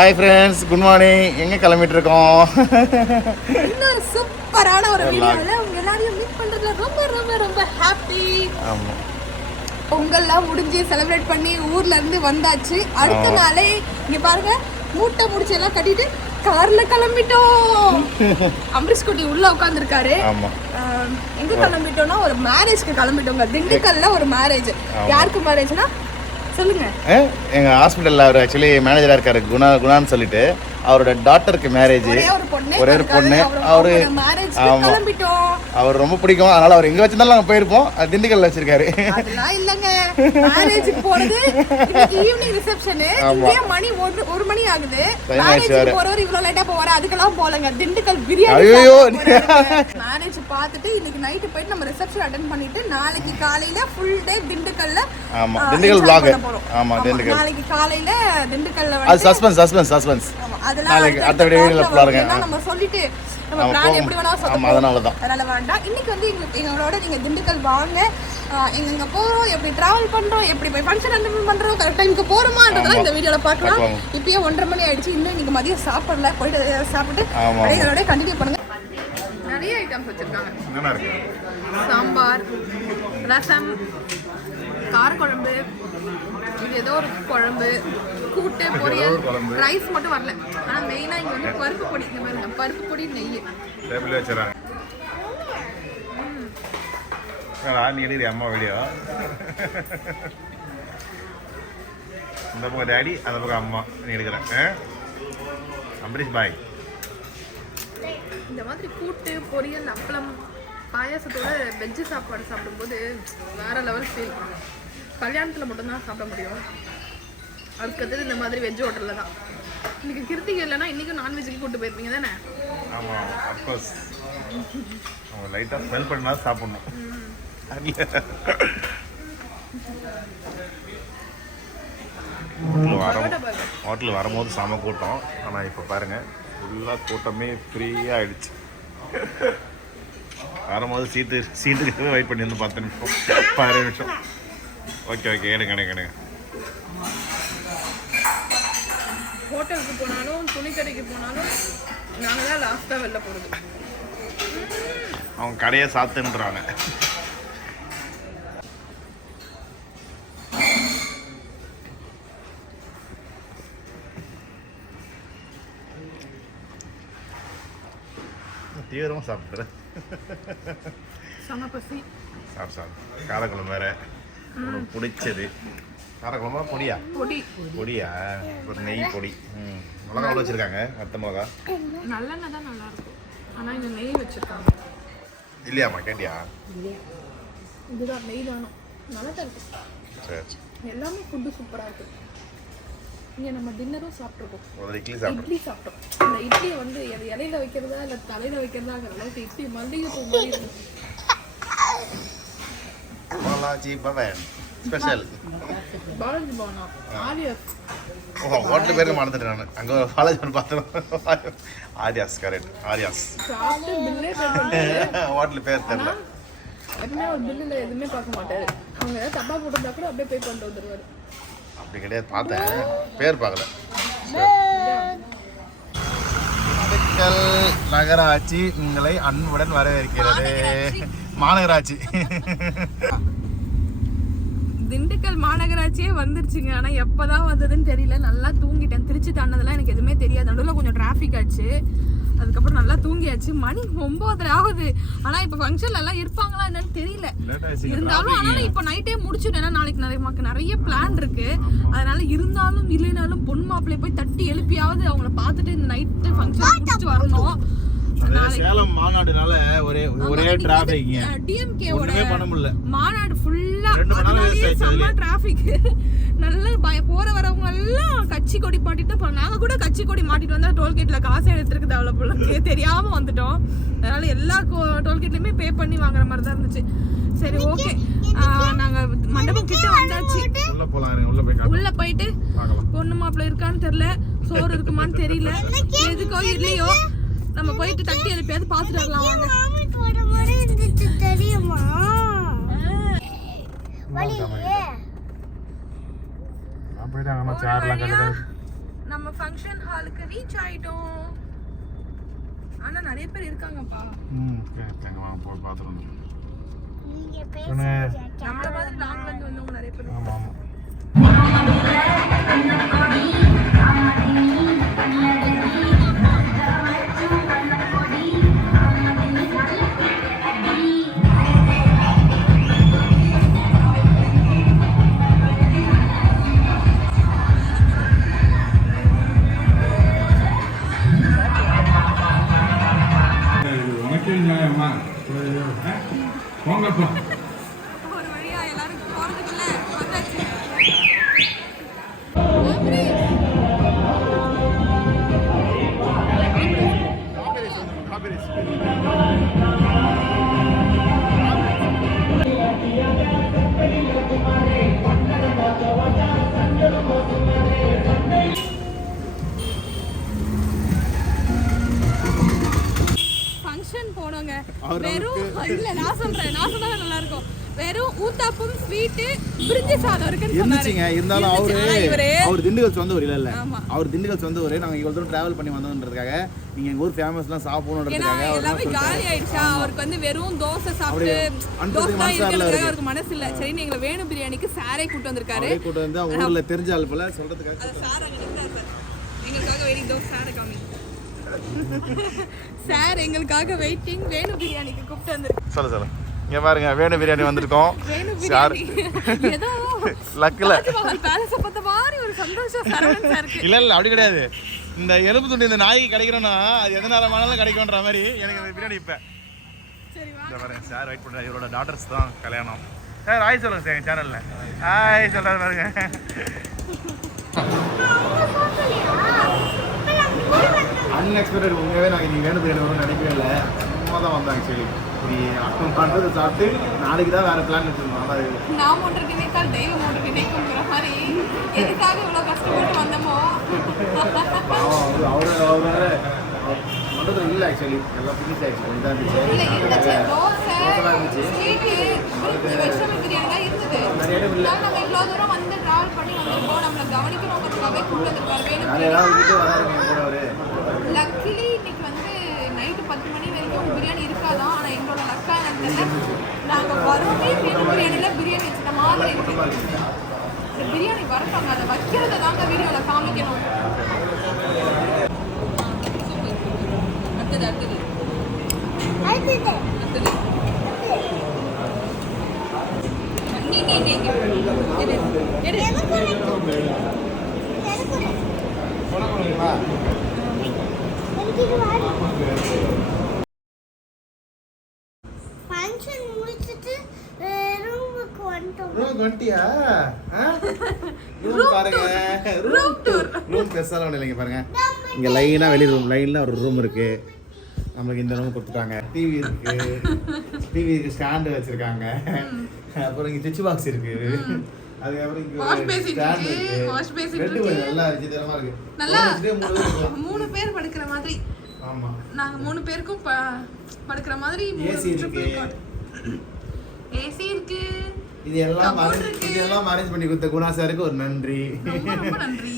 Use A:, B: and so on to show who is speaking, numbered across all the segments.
A: Hi friends good morning எங்கே கிளம்பிட்டு இருக்கோம்
B: இன்னொரு சூப்பரான ஒரு வீடியோல உங்க எல்லாரையும் மீட் பண்றதுல ரொம்ப ரொம்ப ரொம்ப ஹாப்பி
A: ஆமாம்
B: பொங்கல்லாம் முடிஞ்சு செலிப்ரேட் பண்ணி ஊர்ல இருந்து வந்தாச்சு. அடுத்த நாளே இங்க பாருங்க மூட்டை முடிச்சு எல்லாம் கட்டிட்டு கார்ல கிளம்பிட்டோம். அம்பரீஷ் குட்டி உள்ள உட்காந்துருக்காரு எங்க கிளம்பிட்டோம்னா ஒரு மேரேஜ்க்கு கிளம்பிட்டோங்க. திண்டுக்கல்ல ஒரு மேரேஜ் யாருக்கு மேரேஜ்னா
A: எங்கள் ஹாஸ்பிட்டலில் அவர் ஆக்சுவலி மேனேஜராக இருக்காரு குணா குணான்னு சொல்லிட்டு. அவரோட டாட்டருக்கு மேரேஜ்
B: ஒரே ஒரு பொண்ணு
A: ஒரே ஒரு பொண்ணு. அவரு ஆமாம் அவர் ரொம்ப பிடிக்கும். அதனால அவர் எங்கே வச்சிருந்தாலும் நாங்கள் போயிருப்போம். திண்டுக்கல்ல வச்சிருக்காரு.
B: இல்லங்க. மேரேஜுக்கு போறது ஈவினிங் ரிசப்ஷன் மணி ஒரு ஒரு மணி ஆகுது. மேரேஜுக்கு போறவர் இவ்வளவு லேட்டா போவாரு அதுக்கெல்லாம் போலங்க திண்டுக்கல் பிரியாணி. மேரேஜ் பார்த்துட்டு இன்னைக்கு நைட்டு போயிட்டு நம்ம ரிசப்ஷன் அட்டன் பண்ணிட்டு நாளைக்கு காலையில ஃபுல் டே திண்டுக்கல்ல
A: ஆமா, திண்டுக்கல். ஆமா, திண்டுக்கல்.
B: நாளைக்கு காலையில திண்டுக்கல்ல
A: அது சஸ்பென்ஸ் சஸ்பென்ஸ் நாளைக்கு
B: அடுத்த
A: பாருங்க.
B: நம்ம சொல்லிட்டு நம்ம
A: போகும்.
B: எப்படி வேணா
A: ஆமா,
B: சொல்ல
A: அதனால தான்.
B: அதனால வேண்டாம். இன்னைக்கு வந்து எங்களுக்கு எங்களோட நீங்க திண்டுக்கல் வாங்க. எங்கெங்க போறோம் எப்படி டிராவல் பண்றோம் எப்படி போய் ஃபங்க்ஷன் அட்டன் பண்றோம் கரெக்ட் டைமுக்கு போறோமான்றதெல்லாம் இந்த வீடியோல பார்க்கலாம். இப்பயே ஒன்றரை மணி ஆயிடுச்சு. இன்னும் இன்னைக்கு மதியம் சாப்பிடல. போயிட்டு சாப்பிட்டு அப்படியே இதோட கண்டினியூ பண்ணுங்க. நிறைய ஐட்டம்ஸ் வச்சிருக்காங்க. சாம்பார் ரசம் காரக்குழம்பு ஏதோ ஒரு குழம்பு கூட்டு பொரியல். ரைஸ் மட்டும் வரல. ஆனால் மெயினாக இங்கே வந்து பருப்பு பொடி இந்த மாதிரி பருப்பு பொடி நெய்.
A: டேபிள் வச்சுறாங்க. நீ எடுக்கிற அம்மா வீடியோ? இந்த பக்கம் டேடி அந்த பக்கம் அம்மா. நீ எடுக்கிறேன் அம்பரீஷ் பாய்
B: இந்த மாதிரி கூட்டு பொரியல் அப்பளம் பாயாசத்தோட வெஜ்ஜு சாப்பாடு சாப்பிடும்போது வேற லெவல் ஃபீல் கல்யாணத்தில் மட்டும்தான் சாப்பிட முடியும் அதுக்கடுத்தது இந்த மாதிரி வெஜ் ஹோட்டலில் தான் இன்னைக்கு கிருத்திகை இல்லைன்னா இன்றைக்கும் நான்வெஜ்ஜுக்கு கூட்டு போயிருப்பீங்க தானே
A: ஆமாம் அஃப்கோர்ஸ் அவங்க லைட்டாக ஸ்மெல் பண்ணா சாப்பிடணும் ஹோட்டல் வரும். ஹோட்டல் வரும்போது செம கூட்டம் ஆனால் இப்போ பாருங்கள் ஃபுல்லாக கூட்டமே ஃப்ரீயாக ஆயிடுச்சு வரும்போது சீட்டு சீட்டுக்கு வெயிட் பண்ணி வந்து பத்து நிமிஷம் பதினஞ்சு நிமிஷம் ஓகே ஓகே எடுங்க எடுங்க எடுங்க.
B: ஹோட்டலுக்கு போனாலும் துணி கடைக்கு போனாலும் நாங்கள் தான் லாஸ்ட்டாக வெளில போகிறது
A: அவங்க கடையை சாத்துன்றாங்க. தீவிரமாக சாப்பிட்றேன்
B: செம பசி
A: சாப்பிட்டு சாப்பிட்டு காரக்குழம்பு வேற. உனக்கு பிடிச்சது. காரக்குழம்பா பொடியா?
B: பொடி.
A: பொடியா? ஒரு நெய் பொடி. ம். மிளகா எவ்வளோ வச்சுருக்காங்க? வத்த மிளகா?
B: நல்லெண்ணெய் தான் நல்லா இருக்கும் ஆனால் இங்கே நெய் வச்சுருக்காங்க.
A: இல்லையாம்மா கேட்டியா?
B: இதுதான் நெய் தானும் நல்லா தான் இருக்கு.
A: சரி.
B: எல்லாமே ஃபுட்டு சூப்பராக இருக்கு. இங்கே நம்ம டின்னரும் சாப்பிட்ருக்கோம்.
A: இட்லி
B: சாப்பிட்டோம். அந்த இட்லியை வந்து இலையில வைக்கிறதா இல்லை தலையில வைக்கிறதாங்கிற அளவுக்கு இட்லி மல்லிகை பூ மாதிரி
A: பேருக்கு மறந்துட்டேன் நான் அங்கே ஒரு காலேஜ் ஒன்று பார்த்தேன் ஆரியாஸ் கரெக்ட் ஆரியாஸ்
B: சாப்பிட்டு பில்லே பே பண்ணிட்டு
A: ஹோட்டல் பேர் தெரில
B: எப்பவுமே ஒரு பில்லில் எதுவுமே பார்க்க மாட்டாரு அவங்க ஏதாவது தப்பா போட்டிருந்தா கூட அப்படியே பே பண்ணிட்டு வந்துருவாரு
A: அப்படி கிடையாது பார்த்தேன் பேர் பார்க்கல திண்டுக்கல் நகராட்சி உங்களை அன்புடன் வரவேற்கிறது மாநகராட்சி.
B: திண்டுக்கல் மாநகராட்சியே வந்துருச்சுங்க. ஆனால் எப்போதான் வந்ததுன்னு தெரியல. நல்லா தூங்கிட்டேன். திருச்சி தாண்டதெல்லாம் எனக்கு எதுவுமே தெரியாது. நடுவில் கொஞ்சம் டிராஃபிக் ஆச்சு. அதுக்கப்புறம் நல்லா தூங்கியாச்சு. மணி ஒன்பதரை ஆகுது. ஆனால் இப்போ ஃபங்க்ஷன்ல எல்லாம் இருப்பாங்களா என்னன்னு தெரியல. இருந்தாலும் ஆனாலும் இப்போ நைட்டே முடிச்சுட்டேன் ஏன்னா நாளைக்கு நிறைய நமக்கு நிறைய பிளான் இருக்கு. அதனால இருந்தாலும் இல்லைனாலும் பொன் மாப்பிள்ளை போய் தட்டி எழுப்பியாவது அவங்கள பார்த்துட்டு இந்த நைட்டு ஃபங்க்ஷன் முடிச்சுட்டு வரணும்.
A: சேலம் மாநாடுனால ஒரே ஒரே டிராபிக்
B: டிஎம்கேவோட
A: ஒண்ணுமே பண்ண முடியல.
B: மாநாடு ஃபுல்லா
A: ரெண்டு மணி நேரம்
B: செம்ம டிராஃபிக் நல்ல பய போற வரவங்க எல்லாம் கட்சி கொடி மாட்டிட்டு தான் போறோம். நாங்க கூட கட்சி கொடி மாட்டிட்டு வந்தா டோல்கேட்ல காசு எடுத்துருக்கு அவ்வளவு போல. தெரியாம வந்துட்டோம். அதனால எல்லா டோல்கேட்லயுமே பே பண்ணி வாங்குற மாதிரி தான் இருந்துச்சு. சரி ஓகே நாங்க மண்டபம் கிட்ட வந்தாச்சு.
A: உள்ள போலாம் உள்ள போய்
B: உள்ள போயிட்டு பொண்ணு மாப்பிள்ள இருக்கான்னு தெரியல. சோறு இருக்குமான்னு தெரியல. எதுக்கோ இல்லையோ. நம்ம போயிட்டு தட்டி எழுப்பியாவது பாத்துட்டு வரலாம் வாங்க.
C: தெரியுமா
B: நம்ம ஃபங்க்ஷன் ஹாலுக்கு ரீச் ஆயிட்டோம். ஆனா நிறைய பேர் இருக்காங்கப்பா.
A: ம் வாங்க போய் பார்த்துட்டு வந்துடுறோம்.
C: நீங்க. பேசுறது
B: நம்மள மாதிரி லாங்ல இருந்து வந்தவங்க நிறைய பேர்
A: ஆமாம் ஆமாம்
D: போங்கப்பா
B: ஒரு வெறும் இல்ல நான் சொல்றேன் நான் சொன்னா நல்லா இருக்கும் வெறும் ஊத்தாப்பம் ஸ்வீட்டு பிரிஞ்சி சாதம் இருக்குன்னு
E: இருந்துச்சுங்க. இருந்தாலும் அவரு அவர் திண்டுக்கல் சொந்த ஊர் இல்ல இல்ல. அவர் திண்டுக்கல் சொந்த ஊர் நாங்க இவ்வளவு தூரம் டிராவல் பண்ணி வந்தோன்றதுக்காக நீங்க எங்க ஊர் ஃபேமஸ்லாம் சாப்பிடணுன்றதுக்காக
B: எல்லாமே காலி? ஆயிடுச்சா அவருக்கு வந்து வெறும் தோசை சாப்பிட்டு தோசை தான்
E: மனசு வரல
B: இருக்கிறதுக்காக
E: அவருக்கு.
B: அவருக்கு மனசு இல்ல சரி நீங்க வேணு பிரியாணிக்கு சாரே கூட்டு வந்திருக்காரு
E: கூட்டு வந்து அவங்க ஊர்ல தெரிஞ்ச ஆள் போல சொல்றதுக்காக
B: அது சார் அங்க நின்றாரு பாரு. எங்களுக்காக வெயிட்டிங் தோசை சாரை காமி சார் எங்களுக்காக வெயிட்டிங் வேணு பிரியாணிக்கு கூப்பிட்டு வந்திருக்காரு
A: சொல்லு சொல்லு. இங்க பாருங்க வேணு பிரியாணி வந்திருக்கோம். சார்
B: ஏதோ
A: லக்கில்
B: தாஜ்மஹால் பேலஸ பார்த்த மாதிரி ஒரு சந்தோஷம் சரவணன் சாருக்கு
A: இல்ல இல்ல அப்படி கிடையாது. இந்த எலும்பு துண்டு இந்த நாய்க்கு கிடைக்கணும்னா அது எந்த நேரமானாலும் கிடைக்கும்ன்ற மாதிரி எனக்கு இந்த பிரியாணி இப்ப.
B: சரி
A: பாருங்க சார் வெயிட் பண்றாரு இவரோட டாட்டர்ஸ் தான் கல்யாணம். சார் ஹாய் சொல்லுங்க சார் சேனல்ல ஹாய் சொல்றாரு பாருங்க.
E: அன்எக்ஸ்பெக்டட் உண்மையாவே நாங்க நீங்க வேணும் பிரியாணி வரும்னு நினைக்கவே இல்லை. சும்மா தான் வந்தாங்க சரி நீ அக்கம் பண்றது சாப்பிட்டு நாளைக்கு தான் வேற பிளான் வச்சிருந்தோம். அதான்
B: நாம் ஒன்று நினைத்தால் தெய்வம் ஒன்று நினைக்குங்கிற மாதிரி. எதுக்காக இவ்வளவு கஷ்டப்பட்டு வந்தோமோ?
E: பாவம் அவரு அவரு அவர் வேற. மண்டபத்தில் இல்லை ஆக்சுவலி எல்லாம் ஃபினிஷ் தான்
B: இல்ல. இருந்துச்சு வெஜிடபிள் பிரியாணி தான் இருந்தது
E: நிறைய இடம் இல்ல.
B: இருந்தாலும் நம்ம இவ்வளோ தூரம் வந்து டிராவல் பண்ணி வந்திருக்கோம் நம்மளை கவனிக்கணுங்கிறதுக்காகவே கூட்டு வந்திருக்காரு வேணும்
E: வேற ஏதாவது விட்டு வராருங்க என் கூட அவரு
B: லக்கிலி இன்னைக்கு வந்து நைட்டு பத்து மணி வரைக்கும் பிரியாணி இருக்காதான் ஆனா எங்களோட லக்கா எனக்கு தெரியல பிரியாணில பிரியாணி வச்சுட்ட மாதிரி இருக்கு. இந்த பிரியாணி வரட்டாங்க அதை வைக்கிறத தாங்க வீடியோல காமிக்கணும். அடுத்தது அடுத்தது.
C: அடுத்தது
B: இங்க. எடு எடு.
C: எனக்கு ஒண்ணு. எனக்கு ஒண்ணு. எனக்கு இது வேணும். ஃபங்க்ஷன் முடிச்சிட்டு ரூமுக்கு வந்துட்டோம்
E: ரூம் வந்துட்டியா ரூம் பாருங்க. ரூம் டூர் ரூம் பெருசாலாம் ஒன்றும் இல்லைங்க பாருங்க. இங்க லைனா வெளி ரூம் லைன்ல ஒரு ரூம் இருக்கு. நம்மளுக்கு இந்த ரூம் கொடுத்துட்டாங்க. டிவி இருக்கு. டிவிக்கு ஸ்டாண்டு வச்சிருக்காங்க. அப்புறம் இங்க சுவிட்ச் பாக்ஸ் இருக்கு. அதுக்கப்புறம் இங்க
B: இருக்கு,
E: இருக்கு.
B: இருக்கு.
E: கொஞ்சம் நல்லா விசித்திரமா இருக்கு.
B: நல்லா
E: மூணு பேர்
B: படுக்கிற மாதிரி.
E: ஆமா.
B: நாங்க மூணு பேருக்கும் படுக்கிற மாதிரி
E: ஏசி இருக்கு.
B: ஏசி இருக்கு.
E: இது எல்லாம். இது எல்லாம் அரேஞ்ச் பண்ணி கொடுத்த குணா சாருக்கு ஒரு நன்றி.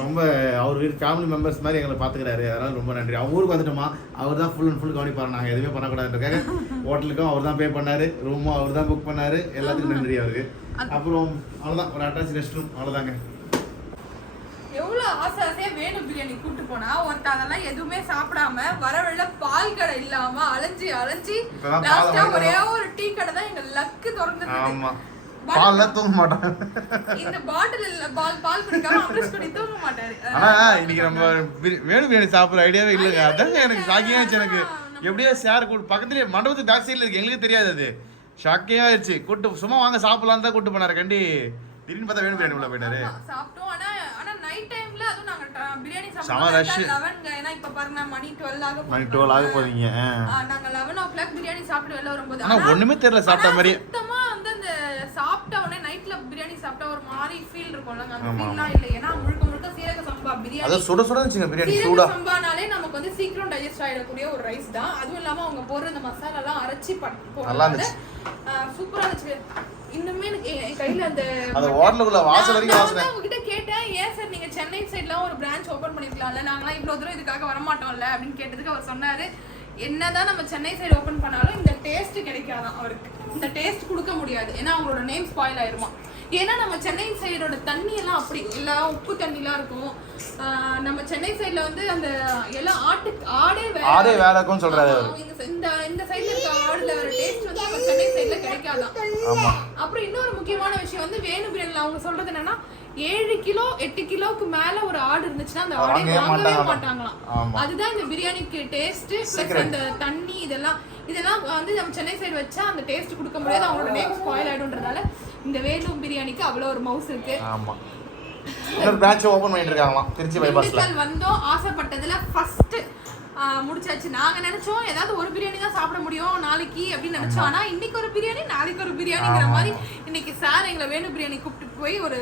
B: ரொம்ப
E: அவர் வீட்டு ஃபேமிலி மெம்பர்ஸ் மாதிரி எங்களை பார்த்துக்கிறாரு. அதனால ரொம்ப நன்றி. அவங்க ஊருக்கு வந்துட்டோமா? அவர் தான் ஃபுல் அண்ட் ஃபுல் கவனிப்பாரு. நாங்கள் எதுவுமே பண்ணக்கூடாதுன்றக்காக ஹோட்டலுக்கும் அவர் தான் பே பண்ணாரு. ரூமும் அவர் தான் புக் பண்ணாரு. எல்லாத்துக்கும் நன்றி அவருக்கு. அப்புறம் அவ்வளோதான் ஒரு அட்டாச் ரெஸ்ட் ரூம் அவ்வளோதாங்க
B: எவ்வளவு ஆசை ஆசையா வேணும் பிரியாணி கூட்டு போனா. ஒருத்த அதெல்லாம் எதுவுமே சாப்பிடாம வர வழியில பால் கடை இல்லாம அலைஞ்சு அலைஞ்சு லாஸ்டா ஒரே ஒரு டீ கடை தான் எங்க லக்கு
A: ஆமா.
E: பால்ல தூங்க மாட்டாங்க
B: இந்த பாட்டில் பால் பால் குடிக்காம அமிர்ஸ் குடி தூங்க மாட்டாரு.
A: ஆனா இன்னைக்கு நம்ம பிரியாணி சாப்பிடுற ஐடியாவே இல்லைங்க. அதாங்க எனக்கு ஷாக்கிங் ஆயிடுச்சு எனக்கு. எப்படியோ சேர் கூட்டு பக்கத்துலயே மண்டபத்துக்கு பேக் சைடுல இருக்கு. எங்களுக்கு தெரியாது அது. ஷாக்கிங் ஆயிடுச்சு. கூட்டு சும்மா வாங்க சாப்பிடலாம் தான் கூட்டு போனாரு. கண்டி திடீர்னு பார்த்தா வேணு பிரியாணி உள்ள போயிட்டாரு.
B: சாப்பிட்டோம். ஆனா ஆனா நைட் டைம்ல அதுவும் நாங்க பிரியாணி
A: செம
B: சாப்பிட்டோம். லெவன்ங்க ஏன்னா இப்ப பாருங்க மணி டுவெல் ஆக
A: மணி. டுவெல் ஆக. ஆ,
B: நாங்க லெவன் ஓ கிளாக் பிரியாணி சாப்பிட்டு வெளில வரும்போது.
A: ஆனா ஒண்ணுமே தெரியல சாப்பிட்ட மாதிரி
B: சுத்தமா வந்து அந்த சாப்பிட்ட உடனே நைட்ல பிரியாணி சாப்பிட்டா ஒரு மாதிரி ஃபீல் இருக்கும்ல அந்த ஃபீல்லாம் இல்ல. ஏன்னா முழுக்க முழுக்க சீரக சம்பா பிரியாணி.
A: அதான் சுட சுட இருந்துச்சுங்க பிரியாணி
B: சீரக
A: சூடா.
B: சம்பானாலே நமக்கு வந்து சீக்கிரம் டைஜஸ்ட் ஆயிடக்கூடிய ஒரு ரைஸ் தான். அதுவும் இல்லாம அவங்க போடுற இந்த மசாலா எல்லாம் அரைச்சி பண்
A: நல்லா இருந்துச்சு.
B: சூப்பரா இருந்துச்சு. இன்னுமே எனக்கு என் என் கையில அந்த
A: அந்த ஹோட்டலுக்குள்ள வாசல் வரைக்கும்
B: நான்
A: வாசனை
B: வந்து உங்ககிட்ட கேட்டேன் ஏன் சார் நீங்க சென்னை சைடுல ஒரு பிரான்ச் ஓபன் பண்ணிருக்கலாம்ல? நாங்களாம் இவ்வளவு தூரம் இதுக்காக வரமாட்டோம்ல? அப்படின்னு கேட்டதுக்கு அவர் சொன்னாரு என்னதான் நம்ம சென்னை சைடு ஓபன் பண்ணாலும் இந்த டேஸ்ட் கிடைக்காதான் அவருக்கு. இந்த டேஸ்ட் கொடுக்க முடியாது. ஏன்னா அவங்களோட நேம் ஸ்பாயில் ஆயிருமா? ஏன்னா நம்ம சென்னை சைடோட தண்ணி எல்லாம் அப்படி எல்லாம் உப்பு தண்ணிலாம் இருக்கும். நம்ம சென்னை சைடுல வந்து அந்த எல்லாம் ஆட்டு ஆடே வேற
A: ஆடே வேலைக்கும் சொல்றாரு
B: இந்த- இந்த சைடுல இருக்க ஆடுல வர டேஸ்ட் வந்து நம்ம சென்னை சைடுல கிடைக்காதான்.
A: ஆமா.
B: அப்புறம் இன்னொரு முக்கியமான விஷயம் வந்து வேணு பிரியாணில அவங்க சொல்றது என்னன்னா ஏழு கிலோ எட்டு கிலோக்கு மேல ஒரு ஆடு இருந்துச்சுன்னா அந்த ஆடை
A: வாங்கவே மாட்டாங்களாம்.
B: அதுதான் இந்த பிரியாணிக்கு டேஸ்ட் பிளஸ். அந்த தண்ணி இதெல்லாம். இதெல்லாம் வந்து நம்ம சென்னை சைடு வச்சா அந்த டேஸ்ட் கொடுக்க முடியாது. அவங்களோட நேம் ஸ்பாயில் ஆயிடும்ன்றதால இந்த வேணு பிரியாணிக்கு அவ்வளவு ஒரு மவுஸ் இருக்கு.
A: ஆமா. இன்னொரு பிரான்ச் ஓபன் பண்ணிட்டு இருக்காங்களாம் திருச்சி பைபாஸ்ல
B: வந்தோம் ஆசைப்பட்டதுல ஃபர்ஸ்ட் முடிச்சாச்சு. நாங்க நினைச்சோம் ஏதாவது ஒரு பிரியாணி தான் சாப்பிட முடியும் நாளைக்கு அப்படின்னு நினைச்சோம். ஆனா இன்னைக்கு ஒரு பிரியாணி நாளைக்கு ஒரு பிரியாணிங்கிற மாதிரி இன்னைக்கு சார் எங்களை வேணு பிரியாணி கூப்பிட்டு போய் ஒரு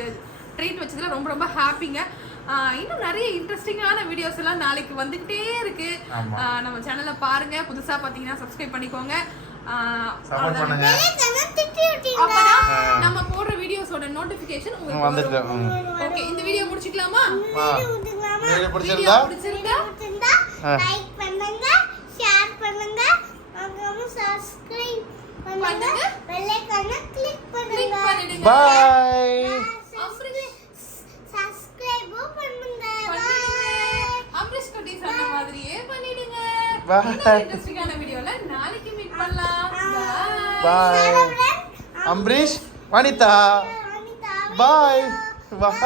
B: ட்ரீட் வச்சதுல ரொம்ப ரொம்ப ஹாப்பிங்க இன்னும் நிறைய இன்ட்ரெஸ்டிங்கான வீடியோஸ் எல்லாம் நாளைக்கு வந்துகிட்டே இருக்கு. நம்ம சேனலை பாருங்க. புதுசா பாத்தீங்கன்னா சப்ஸ்கிரைப் பண்ணிக்கோங்க. நம்ம போடுற வீடியோஸோட நோட்டிபிகேஷன் உங்களுக்கு. ஓகே இந்த வீடியோ முடிச்சுக்கலாமா?
A: வீடியோ பிடிச்சிருந்தா.
C: லைக் பண்ணுங்க ஷேர் பண்ணுங்க. மறக்காம சப்ஸ்கிரைப் பண்ணுங்க.
B: பண்ணுங்க.
C: பெல் ஐகானை கிளிக்
B: கிளிக்
C: பண்ணுங்க
B: பண்ணிடுங்க.
A: பாய் அம்பரீஷ் வனிதா. பாய் பாய்.